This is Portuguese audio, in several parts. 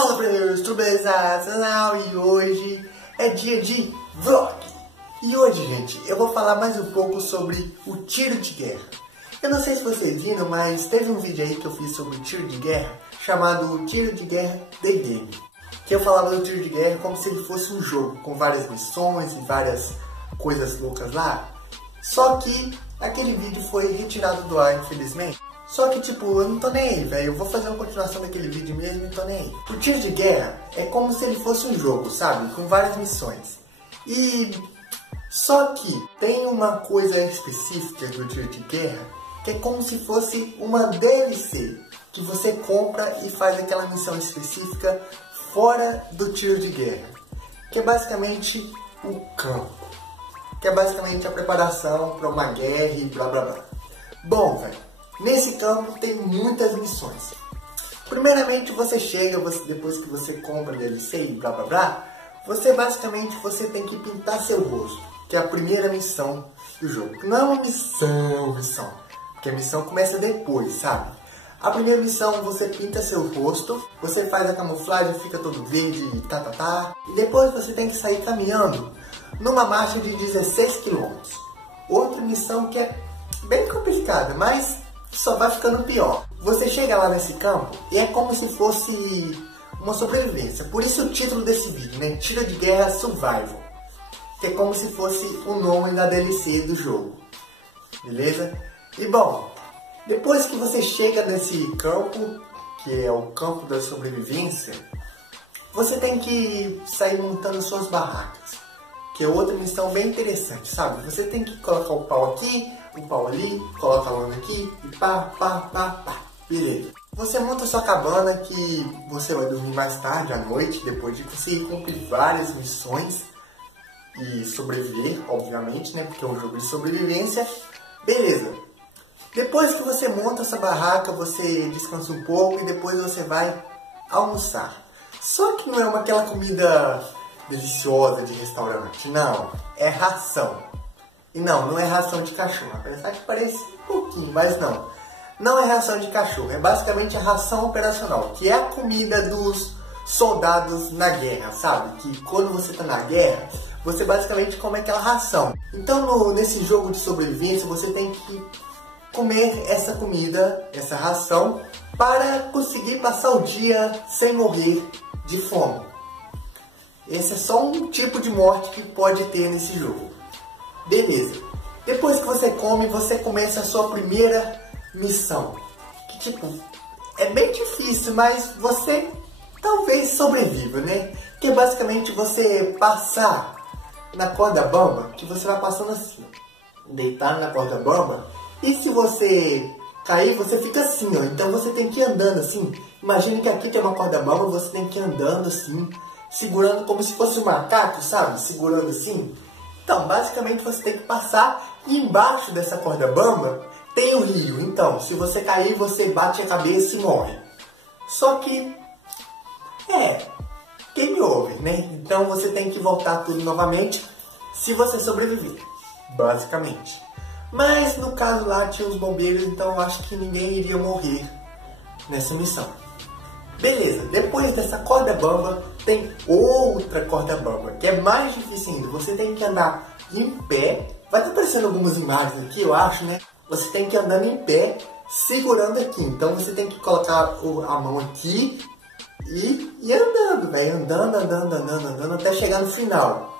Fala primeiros, tudo beleza? E hoje é dia de vlog. E hoje, gente, eu vou falar mais um pouco sobre o tiro de guerra. Eu não sei se vocês viram, mas teve um vídeo aí que eu fiz sobre tiro de guerra, chamado Tiro de Guerra The Game. Que eu falava do tiro de guerra como se ele fosse um jogo, com várias missões e várias coisas loucas lá. Só que aquele vídeo foi retirado do ar, infelizmente. Só que, tipo, eu não tô nem aí, velho. Eu vou fazer uma continuação daquele vídeo mesmo e não tô nem aí. O tiro de guerra é como se ele fosse um jogo, sabe? Com várias missões. E... só que tem uma coisa específica do tiro de guerra, que é como se fosse uma DLC, que você compra e faz aquela missão específica fora do tiro de guerra. Que é basicamente o campo. Que é basicamente a preparação para uma guerra e blá blá blá. Bom, velho. Nesse campo tem muitas missões. Primeiramente você chega, depois que você compra DLC e blá blá blá, você tem que pintar seu rosto, que é a primeira missão do jogo. Não é uma missão, porque a missão começa depois, sabe? A primeira missão você pinta seu rosto, você faz a camuflagem, fica todo verde e e depois você tem que sair caminhando numa marcha de 16 km. Outra missão que é bem complicada, mas só vai ficando pior. Você chega lá nesse campo e é como se fosse uma sobrevivência. Por isso o título desse vídeo, né? Tiro de Guerra Survival. Que é como se fosse o nome da DLC do jogo. Beleza? E bom, depois que você chega nesse campo, que é o campo da sobrevivência, você tem que sair montando suas barracas. Que é outra missão bem interessante, sabe? Você tem que colocar o pau aqui, o pau ali, coloca a lona aqui e pá. Beleza. Você monta sua cabana que você vai dormir mais tarde à noite, depois de conseguir cumprir várias missões e sobreviver, obviamente, né? Porque é um jogo de sobrevivência. Beleza. Depois que você monta essa barraca, você descansa um pouco e depois você vai almoçar. Só que não é aquela comida deliciosa de restaurante, não. É ração. E não é ração de cachorro. Apesar que parece um pouquinho, mas não. Não é ração de cachorro. É basicamente a ração operacional, que é a comida dos soldados na guerra, sabe? Que quando você tá na guerra, você basicamente come aquela ração. Então nesse jogo de sobrevivência, você tem que comer essa comida, essa ração, para conseguir passar o dia sem morrer de fome. Esse é só um tipo de morte que pode ter nesse jogo. Beleza. Depois que você come, você começa a sua primeira missão. Que tipo, é bem difícil, mas você talvez sobreviva, né? Que é basicamente você passar na corda bamba, que você vai passando assim, deitado na corda bamba, e se você cair, você fica assim, ó. Então você tem que ir andando assim. Imagine que aqui tem uma corda bamba, você tem que ir andando assim, segurando como se fosse um macaco, sabe? Segurando assim. Então, basicamente você tem que passar e embaixo dessa corda bamba tem o rio. Então, se você cair, você bate a cabeça e morre. Só que, game over, né? Então você tem que voltar tudo novamente se você sobreviver, basicamente. Mas no caso lá tinha os bombeiros, então eu acho que ninguém iria morrer nessa missão. Beleza, depois dessa corda bamba, tem outra corda bamba, que é mais difícil ainda. Você tem que andar em pé. Vai estar aparecendo algumas imagens aqui, eu acho, né? Você tem que ir andando em pé, segurando aqui. Então você tem que colocar a mão aqui e ir andando, velho. Andando, até chegar no final.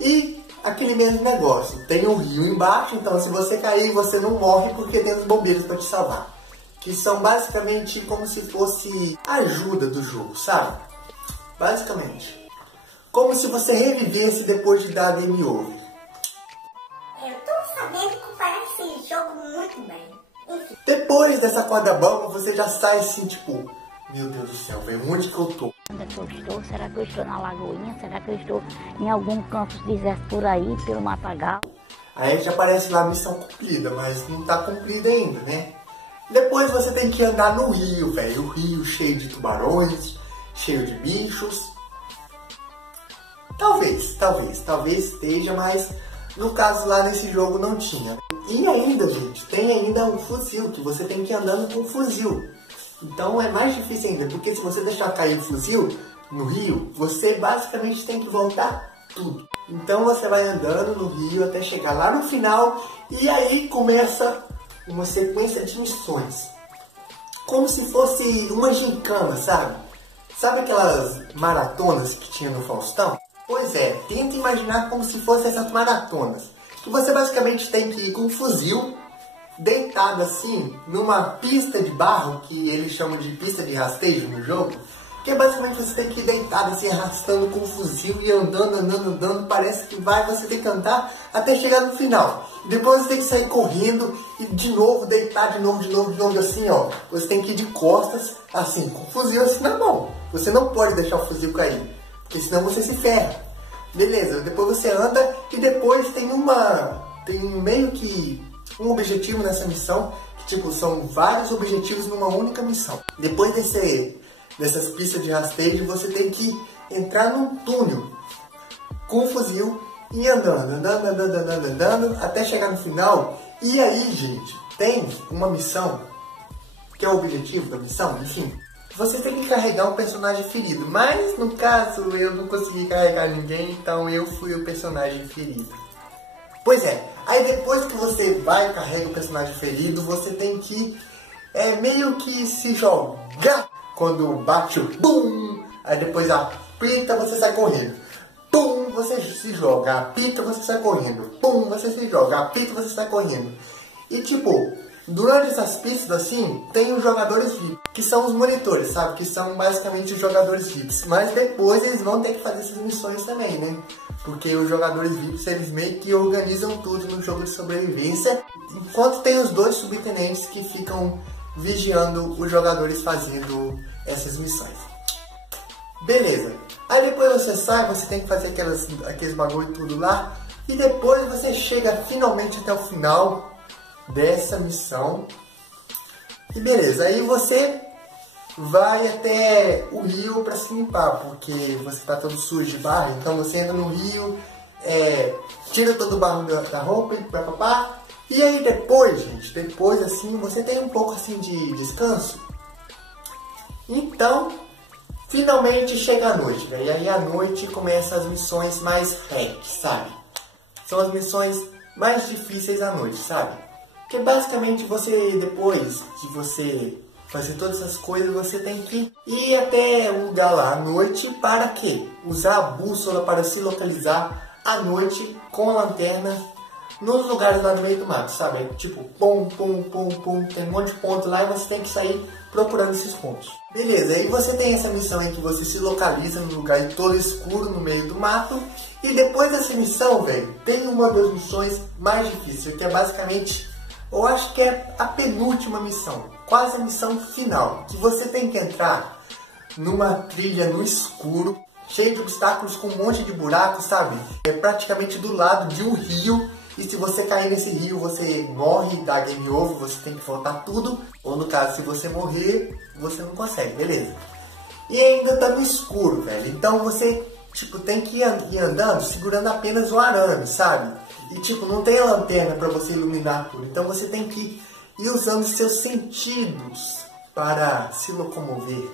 E aquele mesmo negócio. Tem um rio embaixo, então se você cair, você não morre porque tem os bombeiros para te salvar. Que são basicamente como se fosse a ajuda do jogo, sabe? Basicamente. Como se você revivesse depois de dar game over. Eu tô sabendo comparar esse jogo muito bem. Enfim. Depois dessa corda bamba, você já sai assim, tipo... meu Deus do céu, velho, onde que eu tô? Onde é que eu estou? Será que eu estou na Lagoinha? Será que eu estou em algum campo deserto por aí, pelo Matagal? Aí já aparece lá a missão cumprida, mas não tá cumprida ainda, né? Depois você tem que andar no rio, velho. O rio cheio de tubarões, cheio de bichos. Talvez esteja, mas no caso lá nesse jogo não tinha. E ainda, gente, tem ainda um fuzil, que você tem que ir andando com um fuzil. Então é mais difícil ainda, porque se você deixar cair o fuzil no rio, você basicamente tem que voltar tudo. Então você vai andando no rio até chegar lá no final e aí começa uma sequência de missões. Como se fosse uma gincana, sabe? Sabe aquelas maratonas que tinha no Faustão? Pois é, tenta imaginar como se fossem essas maratonas. Que você basicamente tem que ir com um fuzil deitado assim numa pista de barro, que eles chamam de pista de rastejo no jogo, que é basicamente você tem que ir deitado assim, arrastando com o fuzil e andando, parece que você tem que andar até chegar no final. Depois você tem que sair correndo e de novo deitar, de novo assim, ó. Você tem que ir de costas, assim, com o fuzil assim na mão. Você não pode deixar o fuzil cair, porque senão você se ferra. Beleza, depois você anda e depois tem meio que um objetivo nessa missão, que tipo, são vários objetivos numa única missão. Depois dessas pistas de rastejo, você tem que entrar num túnel com o fuzil e andando, até chegar no final. E aí, gente, tem uma missão, que é o objetivo da missão, enfim. Você tem que carregar um personagem ferido, mas no caso eu não consegui carregar ninguém, então eu fui o personagem ferido. Pois é, aí depois que você vai e carrega o personagem ferido, você tem que meio que se jogar. Quando bate o BUM, aí depois apita, você sai correndo. BUM, você se joga, apita, você sai correndo. BUM, você se joga, apita, você sai correndo. E tipo, durante essas pistas assim, tem os jogadores VIP, que são os monitores, sabe? Que são basicamente os jogadores VIPs. Mas depois eles vão ter que fazer essas missões também, né? Porque os jogadores VIPs, eles meio que organizam tudo no jogo de sobrevivência. Enquanto tem os dois subtenentes que ficam vigiando os jogadores fazendo essas missões. Beleza. Aí depois você sai, você tem que fazer aqueles bagulho tudo lá. E depois você chega finalmente até o final dessa missão. E beleza, aí você vai até o rio para se limpar, porque você está todo sujo de barro. Então você entra no rio, tira todo o barro da roupa e papapá. E aí depois, gente, depois assim, você tem um pouco assim de descanso. Então, finalmente chega a noite, velho. E aí à noite começam as missões mais hack, sabe? São as missões mais difíceis à noite, sabe? Porque basicamente você, depois de você fazer todas essas coisas, você tem que ir até um lugar lá à noite para quê? Usar a bússola para se localizar à noite com a lanterna nos lugares lá no meio do mato, sabe? Tipo, pum, tem um monte de pontos lá e você tem que sair procurando esses pontos. Beleza, aí você tem essa missão em que você se localiza num lugar todo escuro no meio do mato. E depois dessa missão, velho, tem uma das missões mais difíceis, que é basicamente, eu acho que é a penúltima missão, quase a missão final, que você tem que entrar numa trilha no escuro, cheio de obstáculos com um monte de buracos, sabe? É praticamente do lado de um rio. E se você cair nesse rio, você morre, dá game over, você tem que voltar tudo. Ou no caso, se você morrer, você não consegue, beleza? E ainda tá no escuro, velho. Então você, tipo, tem que ir andando segurando apenas o arame, sabe? E tipo, não tem a lanterna para você iluminar tudo. Então você tem que ir usando seus sentidos para se locomover.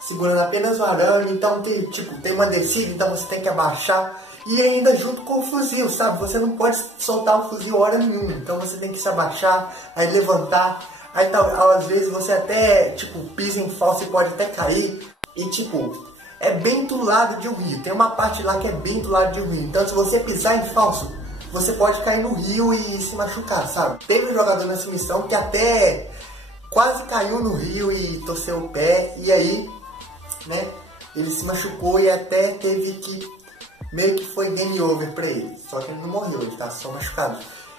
Segurando apenas o arame, então tem uma descida, então você tem que abaixar. E ainda junto com o fuzil, sabe? Você não pode soltar o fuzil hora nenhuma. Então você tem que se abaixar, aí levantar. Aí às vezes você até, tipo, pisa em falso e pode até cair. E tipo, é bem do lado de um rio. Tem uma parte lá que é bem do lado de um rio. Então se você pisar em falso, você pode cair no rio e se machucar, sabe? Teve um jogador nessa missão que até quase caiu no rio e torceu o pé. E aí, né, ele se machucou e até teve que... meio que foi game over pra ele. Só que ele não morreu, ele tá só machucado.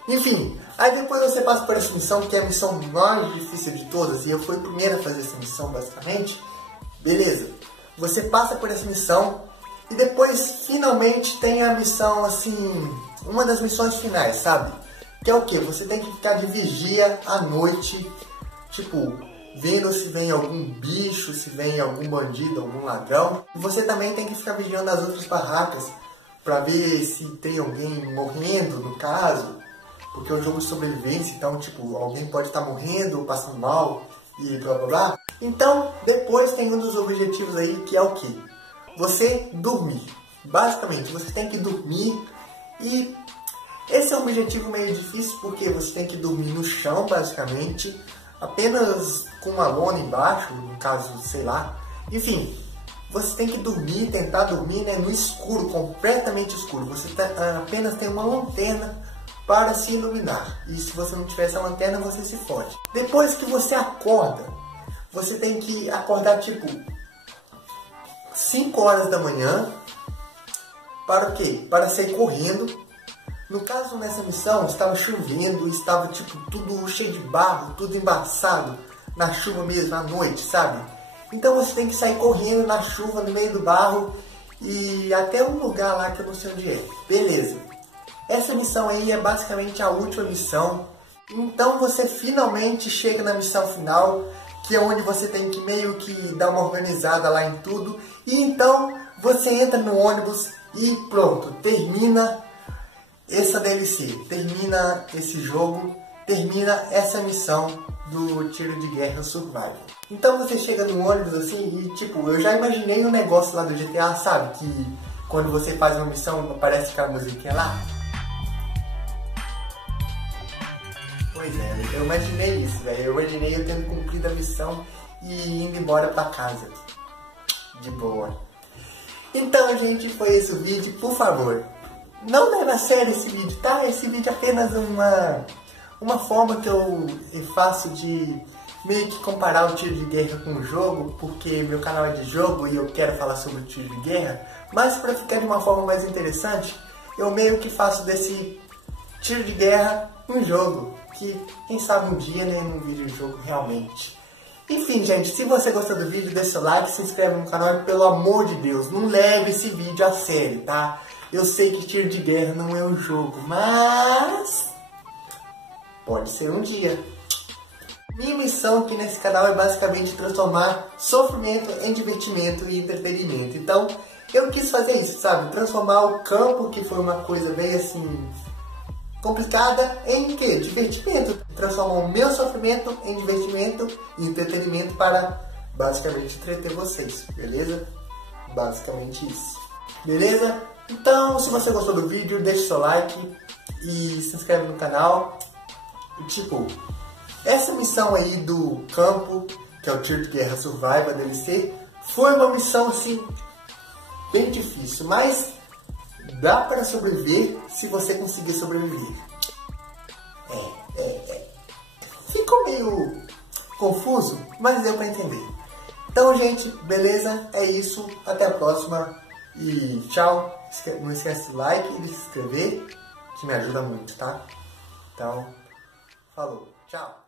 Enfim, aí depois você passa por essa missão, que é a missão mais difícil de todas. E eu fui o primeiro a fazer essa missão, basicamente. Beleza. Você passa por essa missão. E depois, finalmente, tem a missão, assim... uma das missões finais, sabe? Que é o quê? Você tem que ficar de vigia à noite. Tipo... vendo se vem algum bicho, se vem algum bandido, algum ladrão. E você também tem que ficar vigiando as outras barracas para ver se tem alguém morrendo, no caso. Porque é um jogo de sobrevivência, então, tipo, alguém pode estar morrendo ou passando mal e blá blá blá. Então, depois tem um dos objetivos aí, que é o quê? Você dormir. Basicamente, você tem que dormir e esse é um objetivo meio difícil porque você tem que dormir no chão, basicamente, apenas com uma lona embaixo, no caso, sei lá. Enfim, você tem que dormir, tentar dormir, né, no escuro, completamente escuro. Você apenas tem uma lanterna para se iluminar. E se você não tiver essa lanterna, você se fode. Depois que você acorda, você tem que acordar tipo 5 horas da manhã. Para o quê? Para sair correndo. No caso, nessa missão, estava chovendo, estava tipo tudo cheio de barro, tudo embaçado, na chuva mesmo, à noite, sabe? Então você tem que sair correndo na chuva, no meio do barro e até um lugar lá que eu não sei onde é. Beleza. Essa missão aí é basicamente a última missão. Então você finalmente chega na missão final, que é onde você tem que meio que dar uma organizada lá em tudo. E então você entra no ônibus e pronto, termina essa DLC, termina esse jogo, termina essa missão do Tiro de Guerra Survival. Então você chega no ônibus assim e tipo, eu já imaginei um negócio lá do GTA, sabe? Que quando você faz uma missão aparece aquela musiquinha lá. Pois é, eu imaginei isso, velho. Eu imaginei eu tendo cumprido a missão e indo embora pra casa. De boa. Então, gente, foi esse o vídeo. Por favor, não leve a sério esse vídeo, tá? Esse vídeo é apenas uma forma que eu faço de meio que comparar o tiro de guerra com o jogo, porque meu canal é de jogo e eu quero falar sobre o tiro de guerra. Mas para ficar de uma forma mais interessante, eu meio que faço desse tiro de guerra um jogo, que quem sabe um dia, né, num videojogo realmente. Enfim, gente, se você gostou do vídeo, deixa seu like, se inscreve no canal e, pelo amor de Deus, não leve esse vídeo a sério, tá? Eu sei que tiro de guerra não é um jogo, mas pode ser um dia. Minha missão aqui nesse canal é basicamente transformar sofrimento em divertimento e entretenimento. Então, eu quis fazer isso, sabe? Transformar o campo, que foi uma coisa bem assim complicada, em quê? Divertimento. Transformar o meu sofrimento em divertimento e entretenimento para basicamente entreter vocês, beleza? Basicamente isso. Beleza? Então, se você gostou do vídeo, deixe seu like e se inscreve no canal. Tipo, essa missão aí do campo, que é o Tiro de Guerra Survival DLC, foi uma missão assim bem difícil, mas dá para sobreviver se você conseguir sobreviver. Ficou meio confuso, mas deu para entender. Então, gente, beleza? É isso. Até a próxima. E tchau. Não esquece do like e de se inscrever, que me ajuda muito, tá? Então, falou. Tchau.